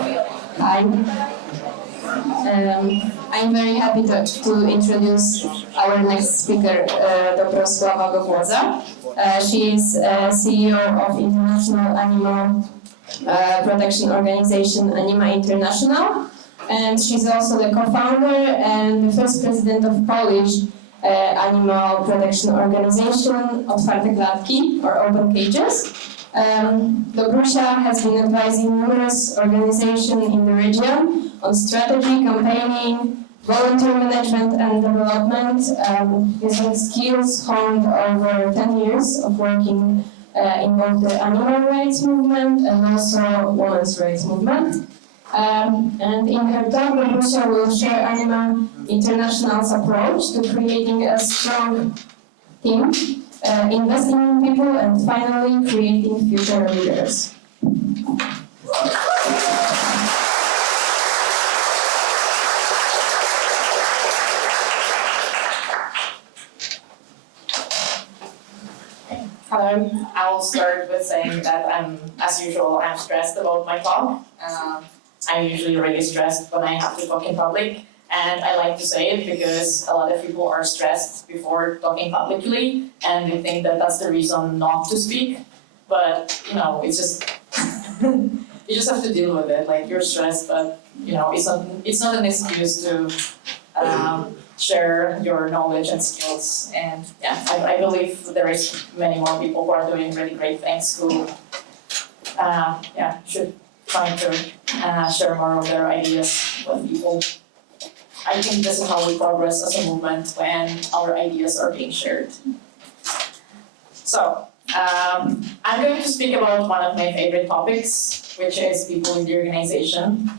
Hi. I'm very happy to introduce our next speaker, Dobrosława Gogłoza. She is CEO of international animal protection organization Anima International, and she's also the co-founder and the first president of Polish animal protection organization Otwarte Klatki, or Open Cages. Dobrusia has been advising numerous organizations in the region on strategy, campaigning, volunteer management and development, using skills honed over 10 years of working in both the animal rights movement and also women's rights movement. And in her talk, Dobrusia will share Anima International's approach to creating a strong team, investing in people, and finally creating future leaders. Hello, I'll start with saying that as usual, I'm stressed about my talk. I'm usually really stressed when I have to talk in public, and I like to say it because a lot of people are stressed before talking publicly, and they think that that's the reason not to speak. But it's just you just have to deal with it. Like, you're stressed, but it's not an excuse to share your knowledge and skills. And I believe there is many more people who are doing really great things who should try to share more of their ideas with people. I think this is how we progress as a movement, when our ideas are being shared. So I'm going to speak about one of my favorite topics, which is people in the organization.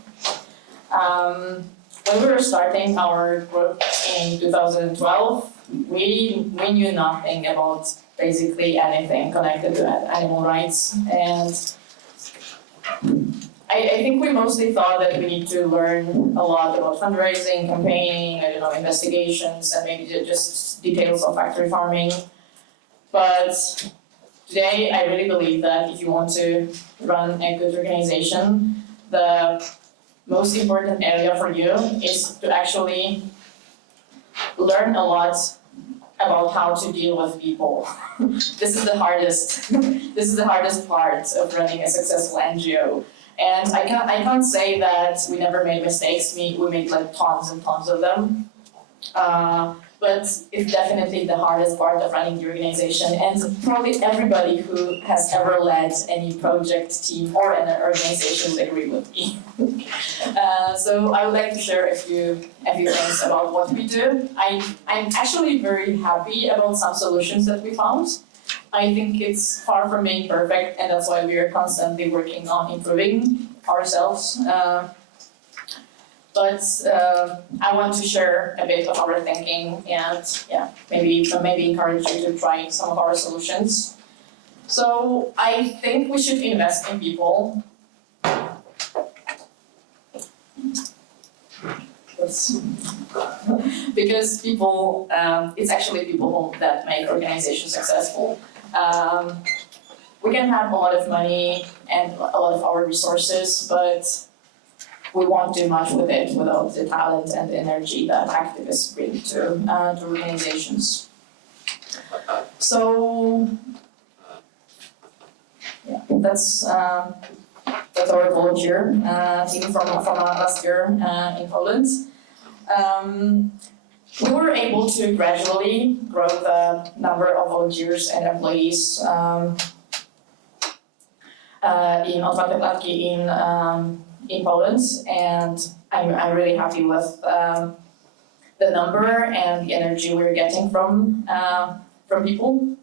When we were starting our group in 2012, we knew nothing about basically anything connected to animal rights, and I think we mostly thought that we need to learn a lot about fundraising, campaigning, investigations, and maybe just details of factory farming. But today, I really believe that if you want to run a good organization, the most important area for you is to actually learn a lot about how to deal with people. This is the hardest part of running a successful NGO. And I can't say that we never made mistakes. We made like tons and tons of them. But it's definitely the hardest part of running the organization, and probably everybody who has ever led any project, team, or an organization would agree with me. So I would like to share a few things about what we do. I'm actually very happy about some solutions that we found. I think it's far from being perfect, and that's why we are constantly working on improving ourselves. But I want to share a bit of our thinking, and maybe encourage you to try some of our solutions. So I think we should invest in people. Because people, it's actually people that make organizations successful. We can have a lot of money and a lot of our resources, but we won't do much with it without the talent and the energy that activists bring to organizations. So that's our volunteer team from last year in Poland. We were able to gradually grow the number of volunteers and employees in Otwarte Klatki in Poland, and I'm really happy with the number and the energy we're getting from people.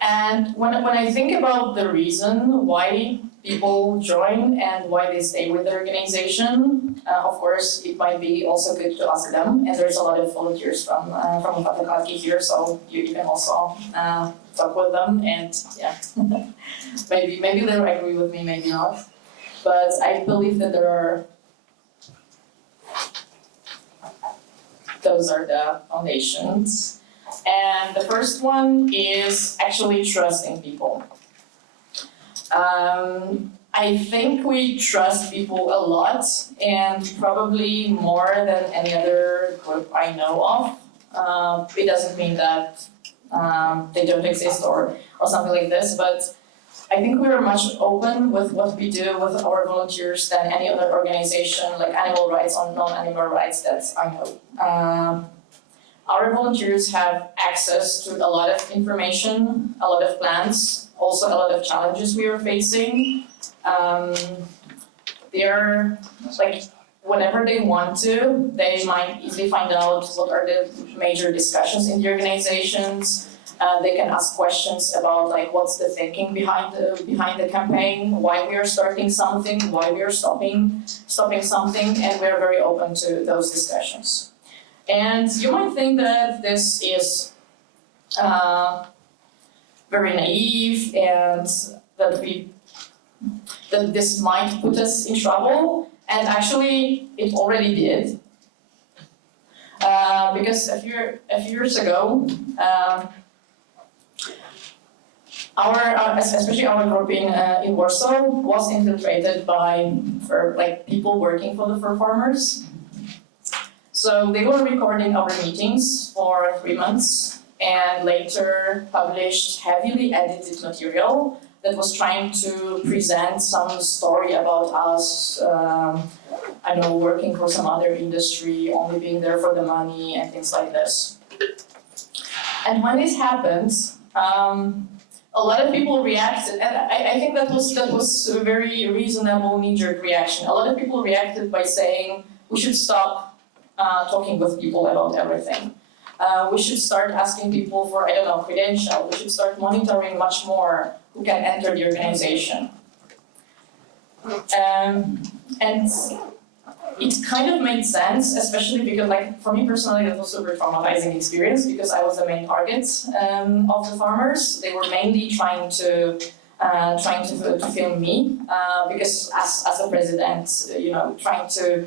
And when I think about the reason why people join and why they stay with the organization, of course, it might be also good to ask them. And there's a lot of volunteers from Otwarte Klatki here, so you can also talk with them, and maybe they'll agree with me, maybe not. But I believe that those are the foundations. And the first one is actually trusting people. I think we trust people a lot, and probably more than any other group I know of. It doesn't mean that they don't exist or something like this, but I think we are much open with what we do with our volunteers than any other organization, like animal rights or non-animal rights that I know. Our volunteers have access to a lot of information, a lot of plans, also a lot of challenges we are facing. They're like, whenever they want to, they might easily find out what are the major discussions in the organizations. They can ask questions about like what's the thinking behind the campaign, why we are starting something, why we are stopping something, and we're very open to those discussions. And you might think that this is very naive and that this might put us in trouble, and actually it already did. Because a few years ago, especially our group in Warsaw was infiltrated by people working for the fur farmers. So they were recording our meetings for 3 months and later published heavily edited material that was trying to present some story about us, working for some other industry, only being there for the money and things like this. And when this happened, a lot of people reacted, and I think that was a very reasonable knee-jerk reaction. A lot of people reacted by saying we should stop talking with people about everything. We should start asking people for, credentials. We should start monitoring much more who can enter the organization. And it kind of made sense, especially because, for me personally, that was a super traumatizing experience because I was the main target of the farmers. They were mainly trying to film me because as a president, trying to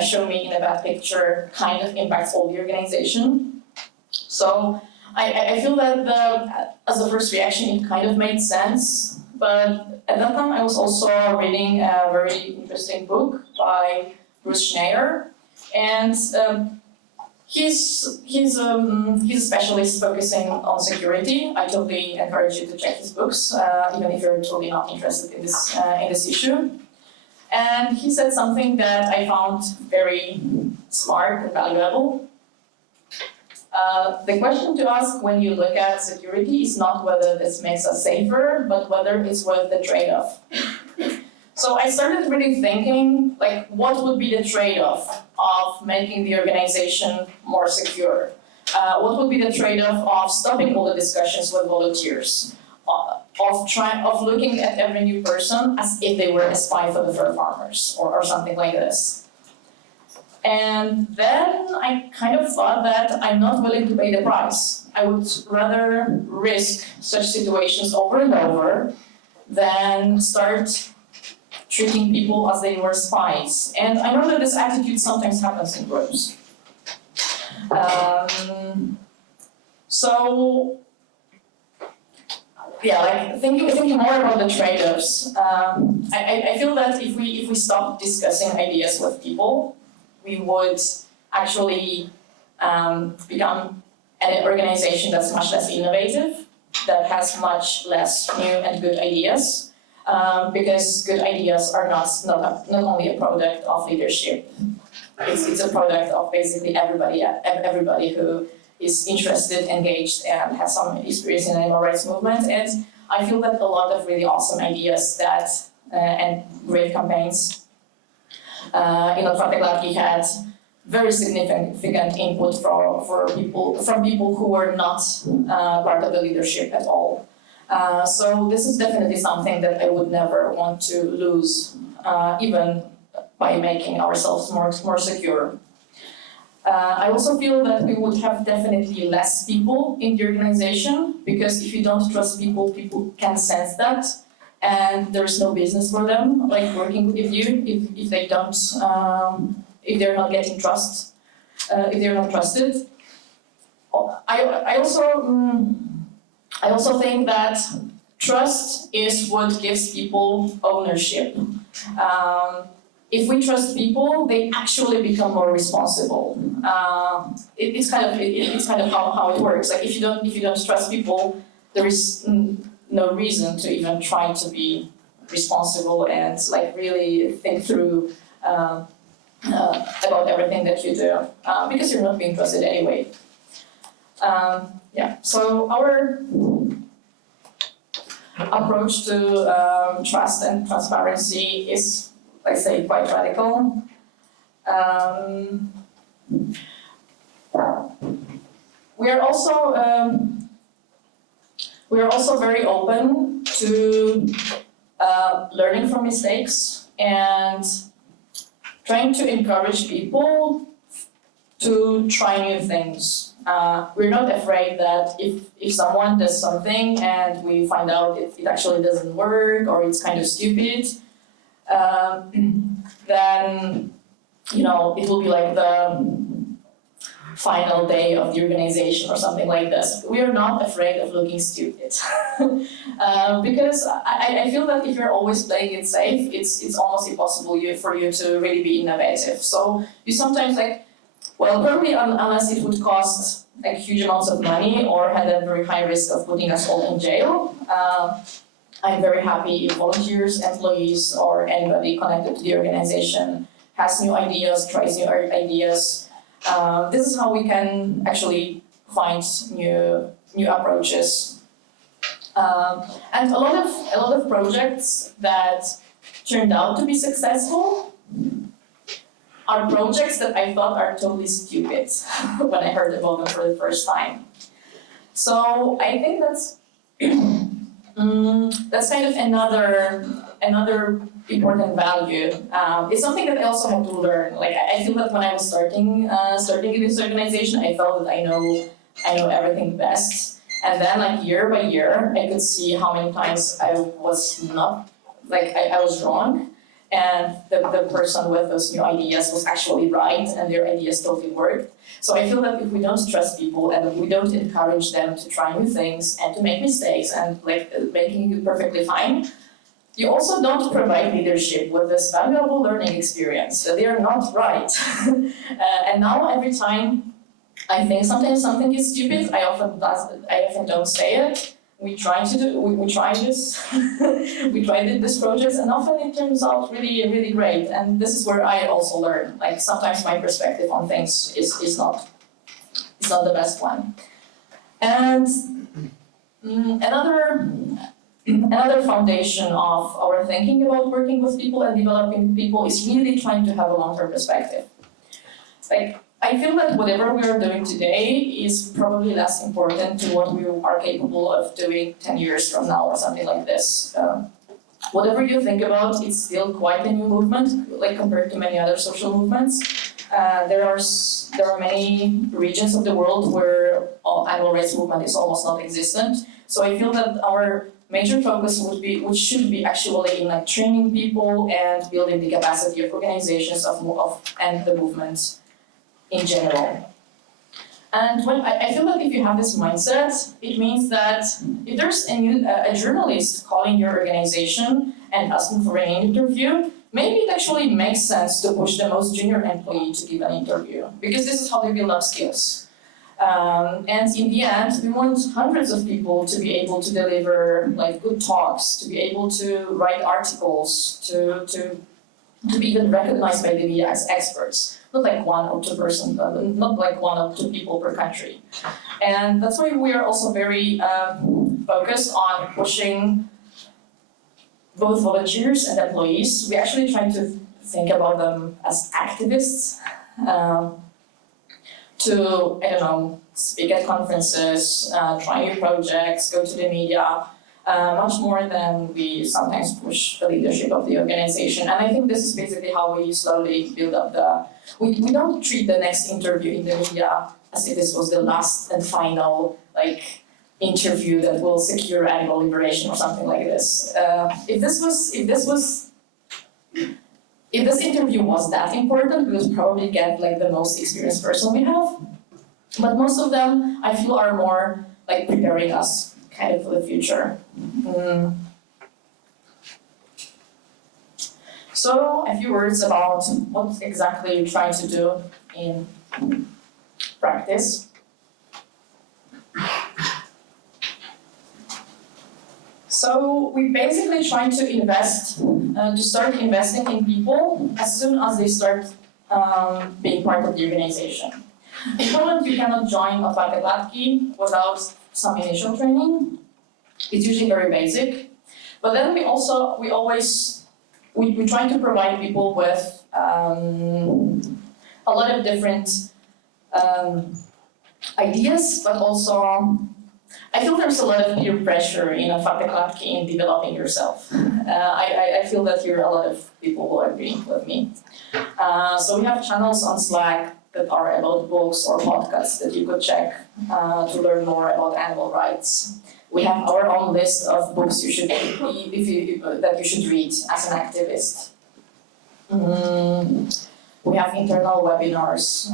show me in a bad picture kind of impacts all the organization. So I feel that as a first reaction, it kind of made sense. But at that time, I was also reading a very interesting book by Bruce Schneier, and he's a specialist focusing on security. I totally encourage you to check his books, even if you're totally not interested in this issue. And he said something that I found very smart and valuable. The question to ask when you look at security is not whether this makes us safer, but whether it's worth the trade-off. So I started really thinking, what would be the trade-off of making the organization more secure? What would be the trade-off of stopping all the discussions with volunteers? Of looking at every new person as if they were a spy for the fur farmers or something like this. And then I kind of thought that I'm not willing to pay the price. I would rather risk such situations over and over than start treating people as they were spies. And I know that this attitude sometimes happens in groups. Thinking more about the trade-offs, I feel that if we stop discussing ideas with people, we would actually become an organization that's much less innovative, that has much less new and good ideas, because good ideas are not only a product of leadership. It's a product of basically everybody who is interested, engaged, and has some experience in the animal rights movement. And I feel that a lot of really awesome ideas and great campaigns. Untitled had very significant input from people who were not part of the leadership at all. So this is definitely something that I would never want to lose, even by making ourselves more secure. I also feel that we would have definitely less people in the organization, because if you don't trust people, people can sense that, and there's no business for them working with you if they don't, if they're not getting trust, if they're not trusted. I also think that trust is what gives people ownership. If we trust people, they actually become more responsible. It's kind of how it works. Like if you don't trust people, there is no reason to even try to be responsible and like really think through about everything that you do, because you're not being trusted anyway. So our approach to trust and transparency is, I say, quite radical. We are also very open to learning from mistakes and trying to encourage people to try new things. We're not afraid that if someone does something and we find out it actually doesn't work or it's kind of stupid, then it will be like the final day of the organization or something like this. We are not afraid of looking stupid. Because I feel that if you're always playing it safe, it's almost impossible for you to really be innovative. So you sometimes probably unless it would cost like huge amounts of money or had a very high risk of putting us all in jail, I'm very happy if volunteers, employees, or anybody connected to the organization has new ideas, tries new ideas. This is how we can actually find new approaches. And a lot of projects that turned out to be successful are projects that I thought are totally stupid when I heard about them for the first time. So I think that's kind of another important value. It's something that I also had to learn. Like I feel that when I was starting in this organization, I felt that I know everything best. And then like year by year, I could see how many times I was not, I was wrong. And the person with those new ideas was actually right and their ideas totally worked. So I feel that if we don't trust people and we don't encourage them to try new things and to make mistakes and making it perfectly fine, you also don't provide leadership with this valuable learning experience. They are not right. And now every time I think something is stupid, I often don't say it. We try this, we tried this project, and often it turns out really, really great. And this is where I also learn. Like sometimes my perspective on things is not the best one. And another foundation of our thinking about working with people and developing people is really trying to have a long-term perspective. I feel that whatever we are doing today is probably less important to what we are capable of doing 10 years from now or something like this. Whatever you think about, it's still quite a new movement, compared to many other social movements. There are many regions of the world where animal rights movement is almost non-existent. So I feel that our major focus should be actually in training people and building the capacity of organizations and the movements in general. And I feel that if you have this mindset, it means that if there's a journalist calling your organization and asking for an interview, maybe it actually makes sense to push the most junior employee to give an interview, because this is how they build up skills. And in the end, we want hundreds of people to be able to deliver good talks, to be able to write articles, to be even recognized by the media as experts. Not one or two people per country. And that's why we are also very focused on pushing both volunteers and employees. We actually try to think about them as activists, to, speak at conferences, try new projects, go to the media, much more than we sometimes push the leadership of the organization. And I think this is basically how we slowly build up we don't treat the next interview in the media as if this was the last and final interview that will secure animal liberation or something like this. If this interview was that important, we would probably get the most experienced person we have. But most of them, I feel, are more preparing us kind of for the future. So a few words about what exactly you're trying to do in practice. So we basically try to start investing in people as soon as they start being part of the organization. In Poland, you cannot join Otwarte Klatki without some initial training. It's usually very basic. But then we try to provide people with a lot of different ideas, but also I feel there's a lot of peer pressure in Otwarte Klatki in developing yourself. I feel that here a lot of people will agree with me. So we have channels on Slack that are about books or podcasts that you could check to learn more about animal rights. We have our own list of books you should that you should read as an activist. We have internal webinars.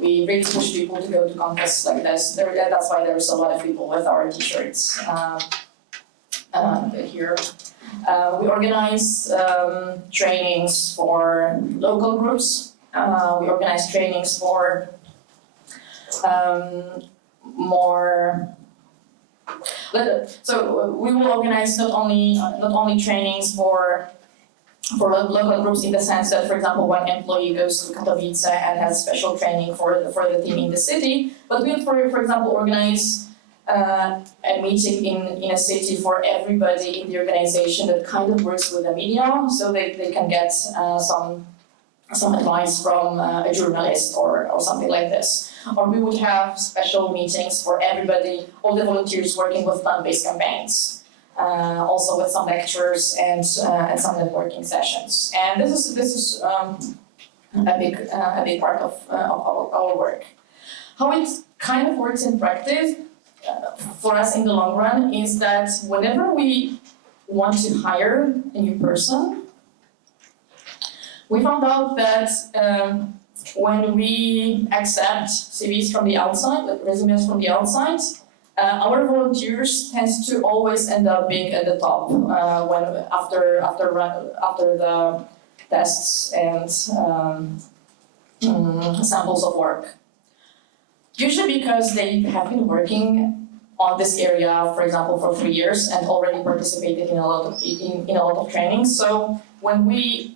We really push people to go to contests like this. That's why there's a lot of people with our t-shirts here. We organize trainings for local groups. We organize trainings for so we will organize not only trainings for local groups in the sense that, for example, one employee goes to Katowice and has special training for the team in the city, but we will, for example, organize a meeting in a city for everybody in the organization that kind of works with the media, so they can get some advice from a journalist or something like this. Or we would have special meetings for everybody, all the volunteers working with plant-based campaigns, also with some lectures and some networking sessions. And this is a big part of our work. How it kind of works in practice for us in the long run is that whenever we want to hire a new person, we found out that when we accept CVs from the outside, like resumes from the outside, our volunteers tend to always end up being at the top after the tests and samples of work. Usually because they have been working on this area, for example, for 3 years and already participated in a lot of trainings. So when we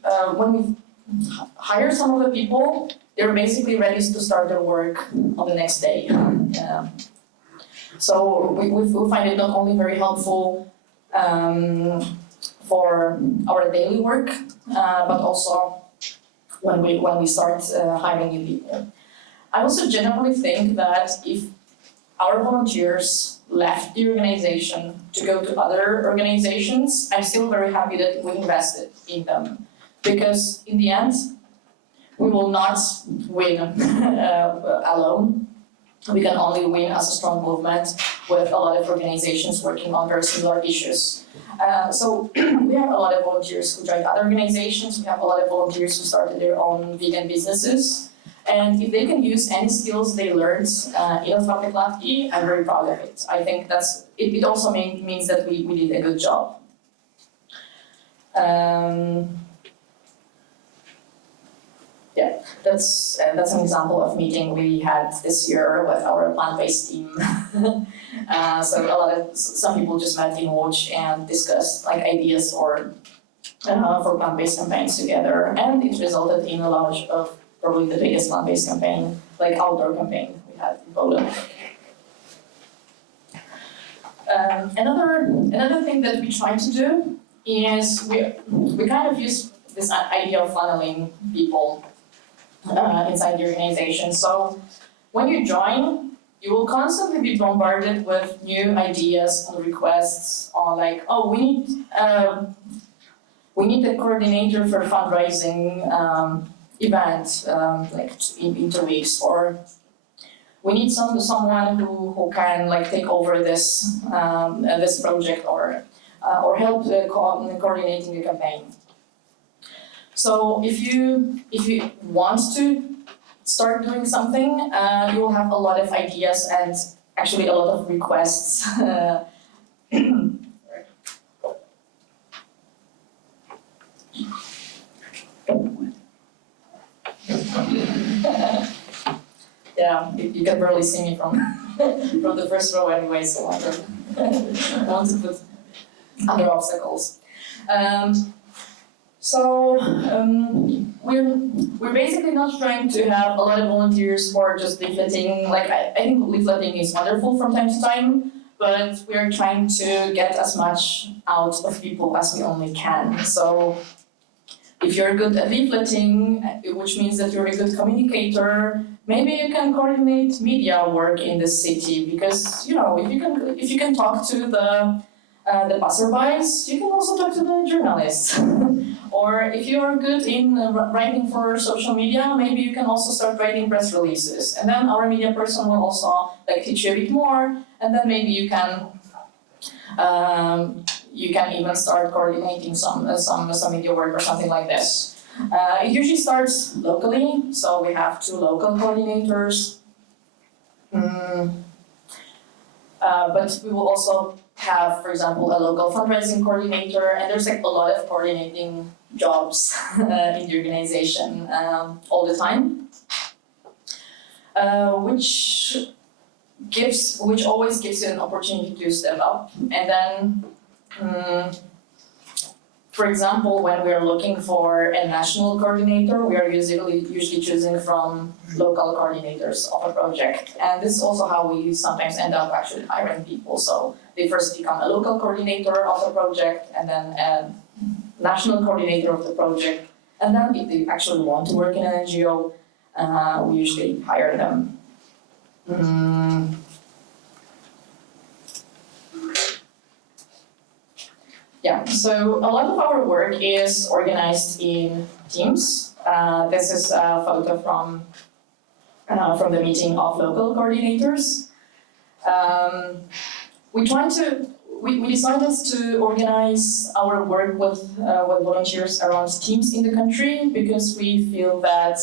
hire some of the people, they're basically ready to start their work on the next day. So we find it not only very helpful for our daily work, but also when we start hiring new people. I also generally think that if our volunteers left the organization to go to other organizations, I'm still very happy that we invested in them. Because in the end, we will not win alone. We can only win as a strong movement with a lot of organizations working on very similar issues. So we have a lot of volunteers who joined other organizations. We have a lot of volunteers who started their own vegan businesses. And if they can use any skills they learned in Otwarte Klatki, I'm very proud of it. I think it also means that we did a good job. Yeah, that's an example of meeting we had this year with our plant-based team. So some people just met in Łódź and discussed ideas for plant-based campaigns together, and it resulted in a launch of probably the biggest plant-based campaign, outdoor campaign we had in Poland. Another thing that we try to do is we kind of use this idea of funneling people inside the organization. So when you join, you will constantly be bombarded with new ideas and requests on we need a coordinator for fundraising event in 2 weeks, or we need someone who can take over this project or help coordinating the campaign. So if you want to start doing something, you will have a lot of ideas and actually a lot of requests. Yeah, you can barely see me from from the first row anyway, so I don't want to put other obstacles. We're basically not trying to have a lot of volunteers for just leafleting. Like I think leafleting is wonderful from time to time, but we're trying to get as much out of people as we only can. So if you're good at leafleting, which means that you're a good communicator, maybe you can coordinate media work in the city, because if you can talk to the passerbys, you can also talk to the journalists. Or if you are good in writing for social media, maybe you can also start writing press releases. And then our media person will also teach you a bit more, and then maybe you can even start coordinating some media work or something like this. It usually starts locally, so we have 2 local coordinators. But we will also have, for example, a local fundraising coordinator, and there's a lot of coordinating jobs in the organization all the time, which always gives you an opportunity to step up. And then, for example, when we are looking for a national coordinator, we are usually choosing from local coordinators of a project. And this is also how we sometimes end up actually hiring people. So they first become a local coordinator of the project, and then a national coordinator of the project. And then if they actually want to work in an NGO, we usually hire them. Yeah, so a lot of our work is organized in teams. This is a photo from the meeting of local coordinators. We decided to organize our work with volunteers around teams in the country, because we feel that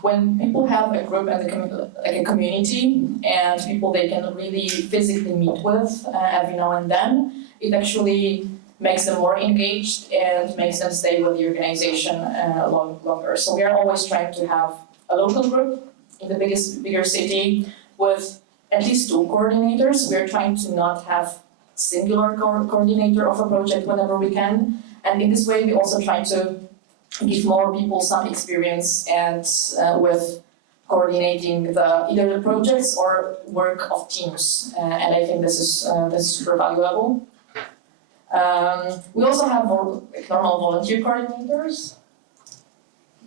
when people have a group and a community and people they can really physically meet with every now and then, it actually makes them more engaged and makes them stay with the organization longer. So we are always trying to have a local group in the bigger city with at least 2 coordinators. We are trying to not have singular coordinator of a project whenever we can. And in this way, we also try to give more people some experience and with coordinating either the projects or work of teams. And I think this is super valuable. We also have normal volunteer coordinators.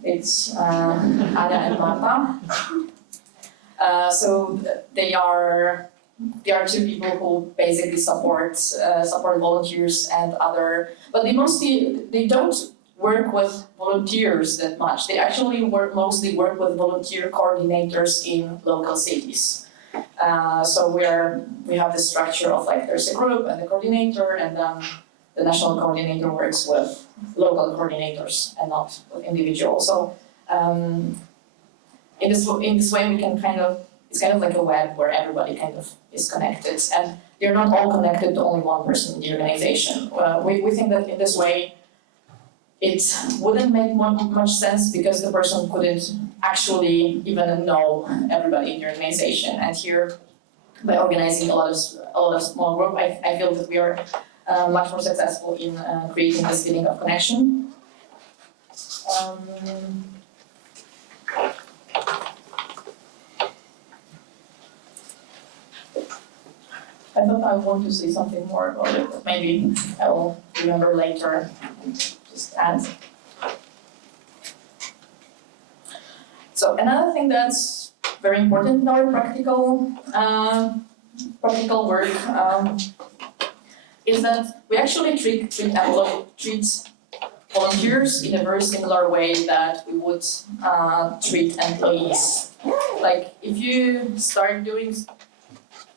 It's Anna and Marta. So they are 2 people who basically support volunteers and but they don't work with volunteers that much. They actually mostly work with volunteer coordinators in local cities. So we have this structure of there's a group and the coordinator, and then the national coordinator works with local coordinators and not with individuals. So in this way we can it's kind of like a web where everybody kind of is connected, and they're not all connected to only one person in the organization. We think that in this way it wouldn't make much sense, because the person couldn't actually even know everybody in the organization. And here, by organizing a lot of small group, I feel that we are much more successful in creating this feeling of connection. I thought I want to say something more about it, but maybe I will remember later and just add. So another thing that's very important in our practical work is that we actually treat volunteers in a very similar way that we would treat employees. Like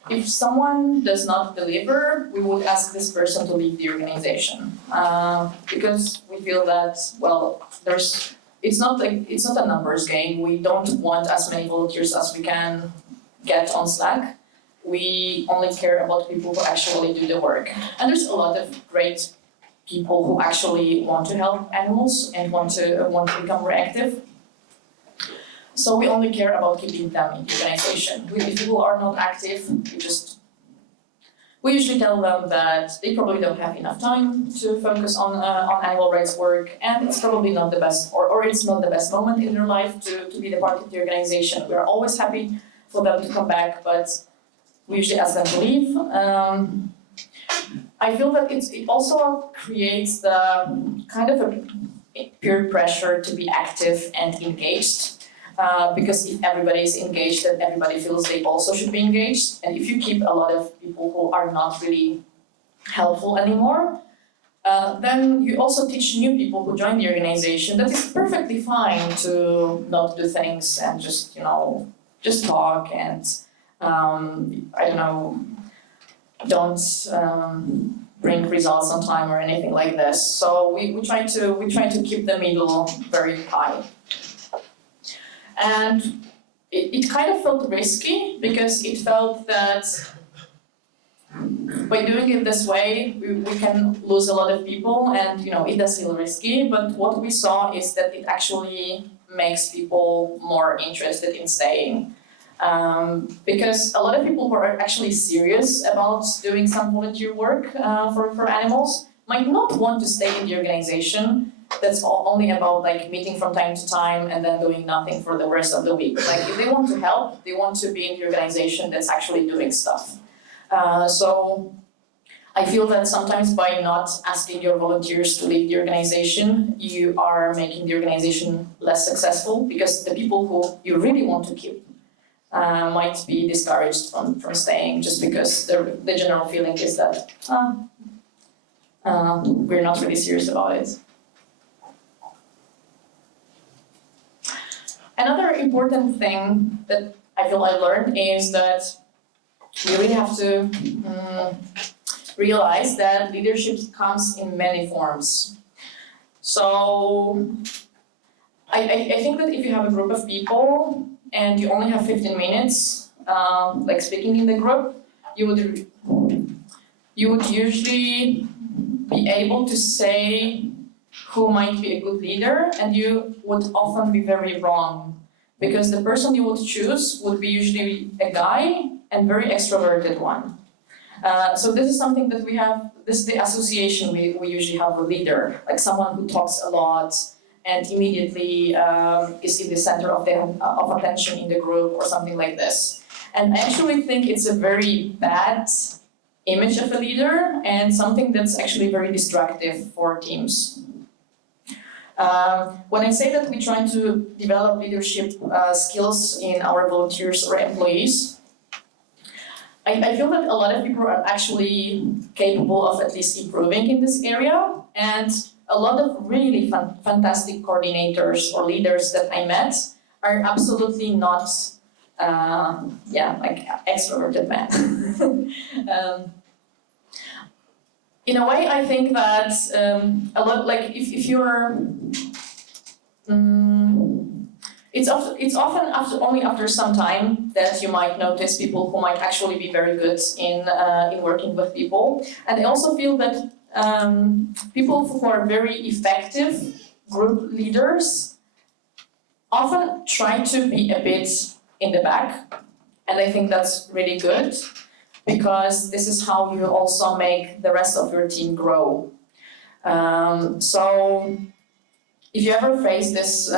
if someone does not deliver, we would ask this person to leave the organization, because we feel that it's not a numbers game. We don't want as many volunteers as we can get on Slack. We only care about people who actually do the work. And there's a lot of great people who actually want to help animals and want to become more active. So we only care about keeping them in the organization. If people are not active, we usually tell them that they probably don't have enough time to focus on animal rights work, and it's probably not the best, or it's not the best moment in their life to be the part of the organization. We are always happy for them to come back, but we usually ask them to leave. I feel that it also creates the kind of a peer pressure to be active and engaged. Because if everybody is engaged, then everybody feels they also should be engaged. And if you keep a lot of people who are not really helpful anymore, then you also teach new people who join the organization that it's perfectly fine to not do things and just talk and don't bring results on time or anything like this. So we try to keep the middle very high. And it kind of felt risky because it felt that by doing it this way, we can lose a lot of people, and it does feel risky, but what we saw is that it actually makes people more interested in staying. Because a lot of people who are actually serious about doing some volunteer work for animals might not want to stay in the organization that's only about meeting from time to time and then doing nothing for the rest of the week. If they want to help, they want to be in the organization that's actually doing stuff. So I feel that sometimes by not asking your volunteers to leave the organization, you are making the organization less successful, because the people who you really want to keep might be discouraged from staying just because the general feeling is that we're not really serious about it. Another important thing that I feel I learned is that you really have to realize that leadership comes in many forms. So I think that if you have a group of people and you only have 15 minutes, speaking in the group, you would usually be able to say who might be a good leader, and you would often be very wrong, because the person you would choose would be usually a guy and very extroverted one. So this is something that we have, this is the association we usually have with leader, like someone who talks a lot and immediately is in the center of attention in the group or something like this. And I actually think it's a very bad image of a leader and something that's actually very destructive for teams. When I say that we try to develop leadership skills in our volunteers or employees, I feel that a lot of people are actually capable of at least improving in this area, and a lot of really fantastic coordinators or leaders that I met are absolutely not extroverted men. In a way, I think that a lot, if you're, it's often only after some time that you might notice people who might actually be very good in working with people. And I also feel that people who are very effective group leaders often try to be a bit in the back, and I think that's really good, because this is how you also make the rest of your team grow. So if you ever face this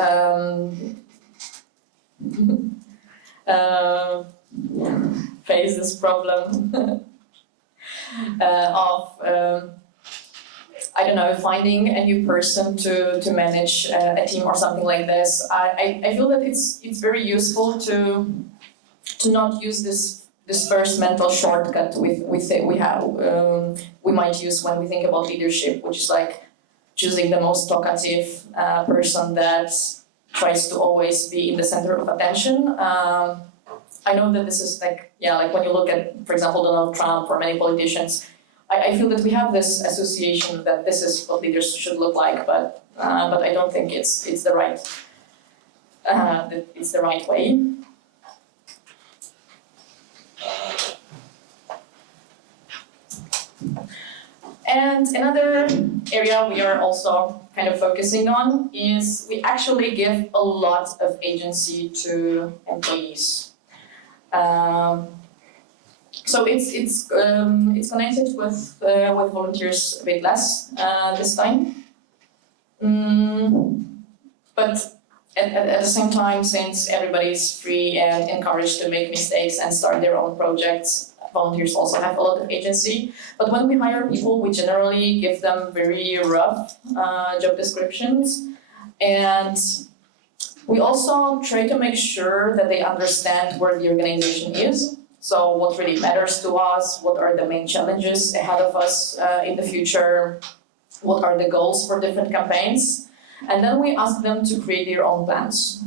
problem of finding a new person to manage a team or something like this, I feel that it's very useful to not use this first mental shortcut we might use when we think about leadership, which is choosing the most talkative person that tries to always be in the center of attention. I know that this is when you look at, for example, Donald Trump or many politicians, I feel that we have this association that this is what leaders should look like, but I don't think it's the right way. And another area we are also kind of focusing on is we actually give a lot of agency to employees. So it's connected with volunteers a bit less this time. But at the same time, since everybody's free and encouraged to make mistakes and start their own projects, volunteers also have a lot of agency. But when we hire people, we generally give them very rough job descriptions. And we also try to make sure that they understand where the organization is. So what really matters to us, what are the main challenges ahead of us in the future, what are the goals for different campaigns. And then we ask them to create their own plans.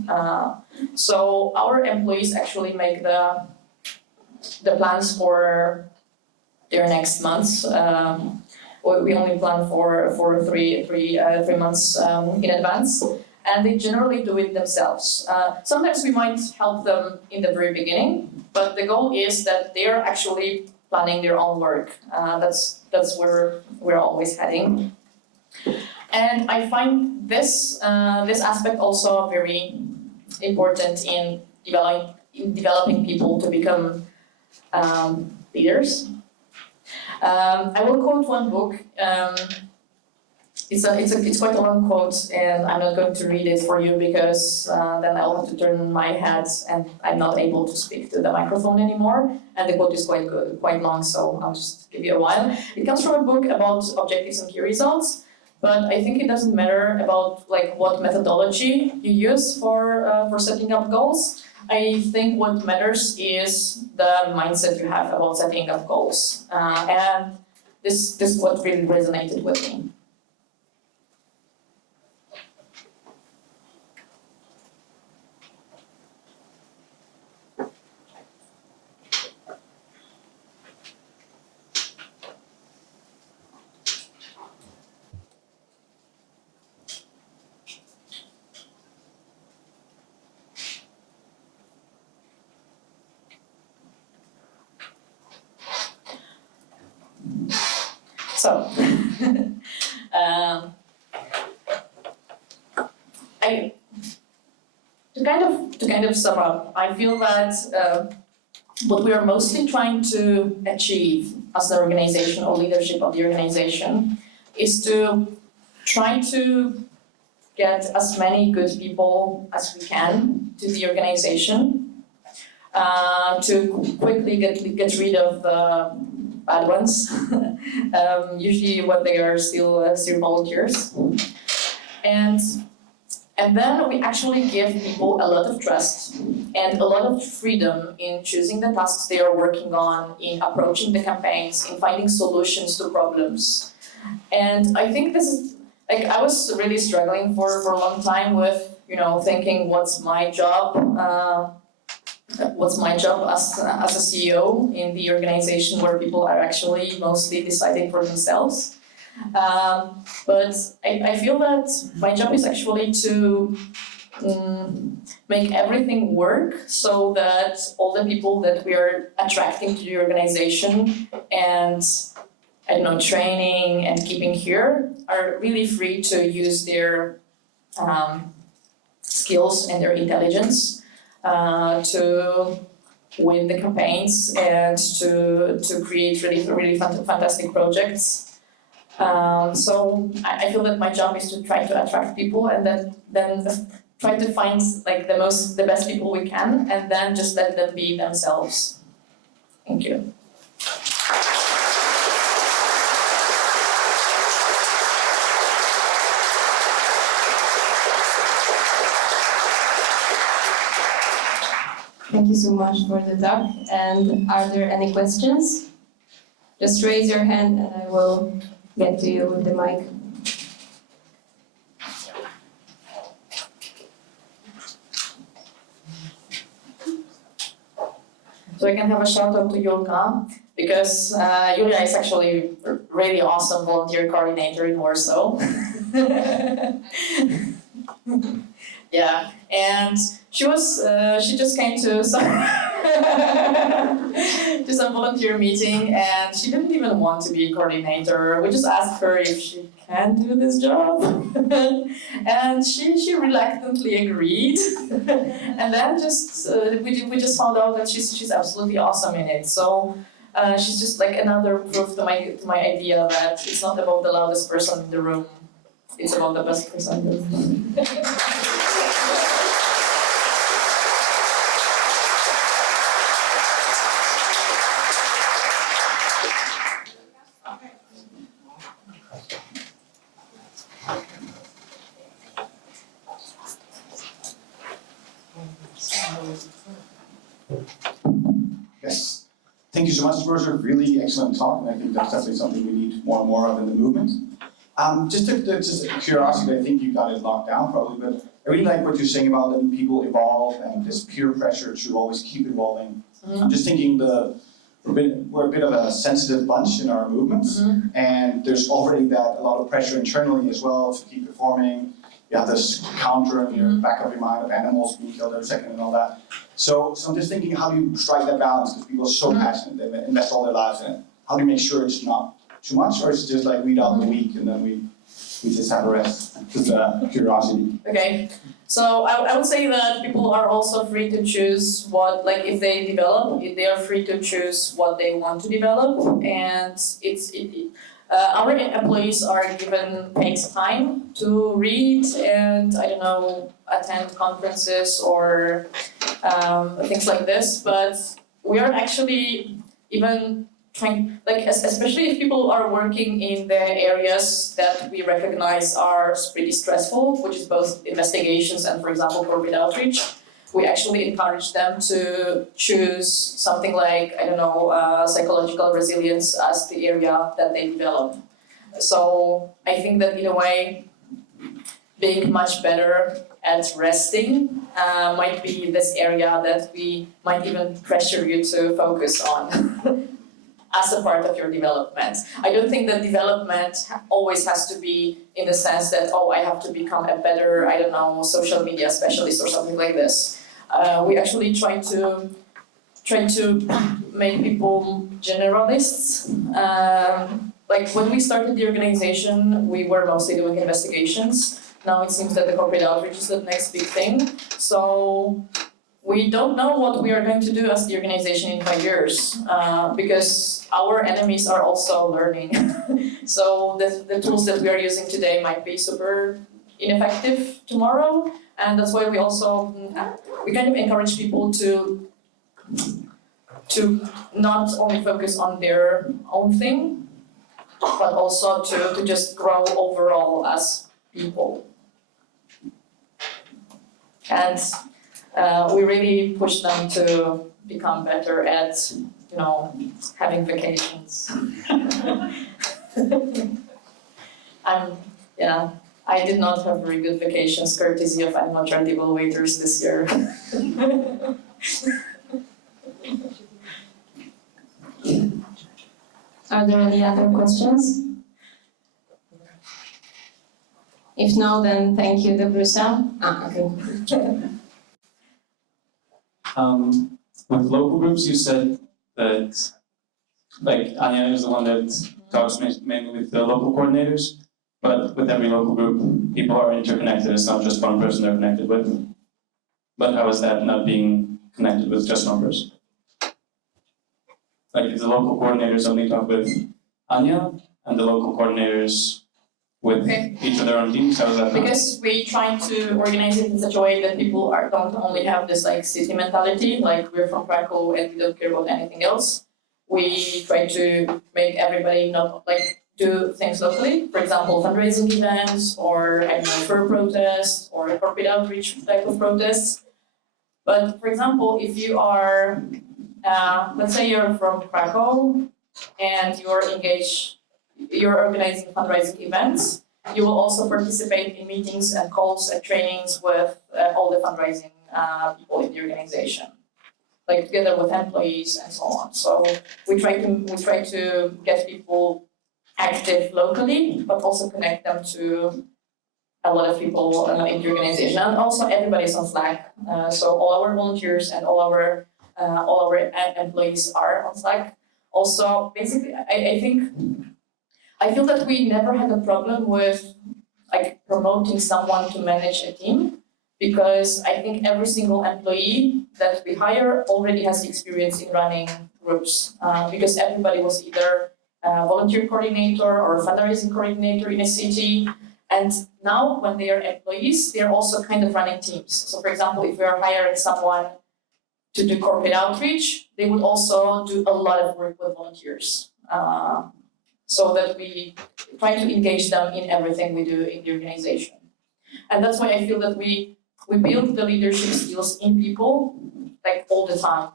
So our employees actually make the plans for their next months. We only plan for three months in advance, and they generally do it themselves. Sometimes we might help them in the very beginning, but the goal is that they are actually planning their own work. That's where we're always heading. And I find this aspect also very important in developing people to become leaders. I will quote one book. It's quite a long quote, and I'm not going to read it for you because then I'll have to turn my head and I'm not able to speak to the microphone anymore. And the quote is quite long, so I'll just give you a while. It comes from a book about objectives and key results. But I think it doesn't matter about what methodology you use for setting up goals. I think what matters is the mindset you have about setting up goals. And this is what really resonated with me. So, to kind of sum up, I feel that what we are mostly trying to achieve as an organization or leadership of the organization is to try to get as many good people as we can to the organization, to quickly get rid of the bad ones, usually when they are still volunteers. And then we actually give people a lot of trust and a lot of freedom in choosing the tasks they are working on, in approaching the campaigns, in finding solutions to problems. And I think this is, I was really struggling for a long time with, thinking what's my job as a CEO in the organization where people are actually mostly deciding for themselves. But I feel that my job is actually to make everything work so that all the people that we are attracting to the organization and training and keeping here are really free to use their skills and their intelligence to win the campaigns and to create really fantastic projects. So I feel that my job is to try to attract people and then try to find the best people we can and then just let them be themselves. Thank you. Thank you so much for the talk. And are there any questions? Just raise your hand and I will get to you with the mic. So I can have a shout out to Julka because Julia is actually a really awesome volunteer coordinator in Warsaw. Yeah, and she just came to to some volunteer meeting, and she didn't even want to be a coordinator. We just asked her if she can do this job, and she reluctantly agreed. And then we just found out that she's absolutely awesome in it. So she's just like another proof to my idea that it's not about the loudest person in the room, it's about the best person in the room. Yes. Thank you so much. It was a really excellent talk, and I think that's definitely something we need more and more of in the movement. Just a curiosity, I think you got it locked down probably, but I really like what you're saying about letting people evolve and this peer pressure to always keep evolving. I'm just thinking we're a bit of a sensitive bunch in our movements, and there's already a lot of pressure internally as well to keep performing. You have this counter in your back of your mind of animals being killed every second and all that. So I'm just thinking, how do you strike that balance? Because people are so passionate, they invest all their lives in it. How do you make sure it's not too much, or is it just like weed out the week and then we just have a rest? Just curiosity. Okay, so I would say that people are also free to choose what, like if they develop, they are free to choose what they want to develop, and our employees are given paid time to read and, I don't know, attend conferences or things like this, but we are actually even trying, like, especially if people are working in the areas that we recognize are pretty stressful, which is both investigations and, for example, corporate outreach. We actually encourage them to choose something like, I don't know, psychological resilience as the area that they develop. So I think that in a way, being much better at resting might be this area that we might even pressure you to focus on as a part of your development. I don't think that development always has to be in the sense that, oh, I have to become a better, I don't know, social media specialist or something like this. We actually try to make people generalists. Like when we started the organization, we were mostly doing investigations. Now it seems that the corporate outreach is the next big thing. So we don't know what we are going to do as the organization in 5 years, because our enemies are also learning. So the tools that we are using today might be super ineffective tomorrow. And that's why we also, we kind of encourage people to not only focus on their own thing, but also to just grow overall as people. And we really push them to become better at, you know, having vacations. I did not have very good vacations courtesy of Anima charitable waiters this year. Are there any other questions? If no, then thank you, Dobrosława. Okay. With local groups, you said that, like, Anya is the one that talks mainly with the local coordinators, but with every local group, people are interconnected. It's not just one person they're connected with. But how is that not being connected with just one person? Like, if the local coordinators only talk with Anya, and the local coordinators with each of their own teams, how is that not? Because we try to organize it in such a way that people don't only have this like city mentality, like we're from Krakow and we don't care about anything else. We try to make everybody not like do things locally. For example, fundraising events, or I don't know, fur protests, or corporate outreach type of protests. But for example, if you are, let's say you're from Krakow and you're organizing fundraising events, you will also participate in meetings and calls and trainings with all the fundraising people in the organization, like together with employees and so on. So we try to get people active locally, but also connect them to a lot of people in the organization. And also everybody's on Slack. So all our volunteers and all our all our employees are on Slack. Also, basically, I feel that we never had a problem with like promoting someone to manage a team, because I think every single employee that we hire already has experience in running groups, because everybody was either a volunteer coordinator or a fundraising coordinator in a city. And now when they are employees, they're also kind of running teams. So for example, if we are hiring someone to do corporate outreach, they would also do a lot of work with volunteers. So that we try to engage them in everything we do in the organization. And that's why I feel that we build the leadership skills in people like all the time.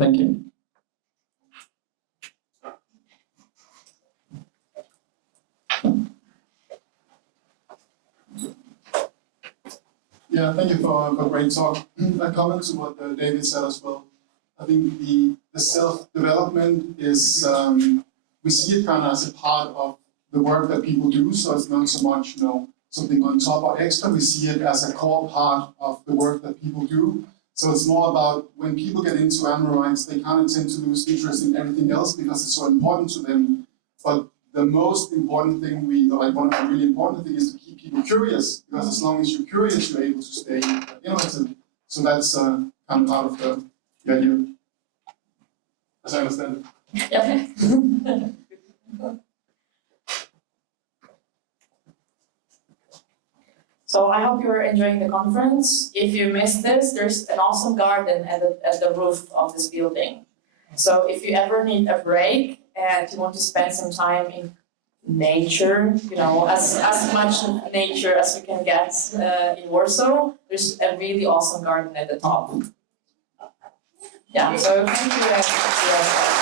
Thank you. Yeah, thank you for a great talk. A comment to what David said as well. I think the self-development is, we see it kind of as a part of the work that people do, so it's not so much, something on top or extra. We see it as a core part of the work that people do. So it's more about when people get into animal rights, they kind of tend to lose interest in everything else because it's so important to them. But the most important thing one of the really important things is to keep people curious, because as long as you're curious, you're able to stay innovative. So that's kind of part of the idea, as I understand it. Yeah. So I hope you're enjoying the conference. If you missed this, there's an awesome garden at the roof of this building. So if you ever need a break and you want to spend some time in nature, as much nature as you can get in Warsaw, there's a really awesome garden at the top. Yeah, so thank you and see you outside.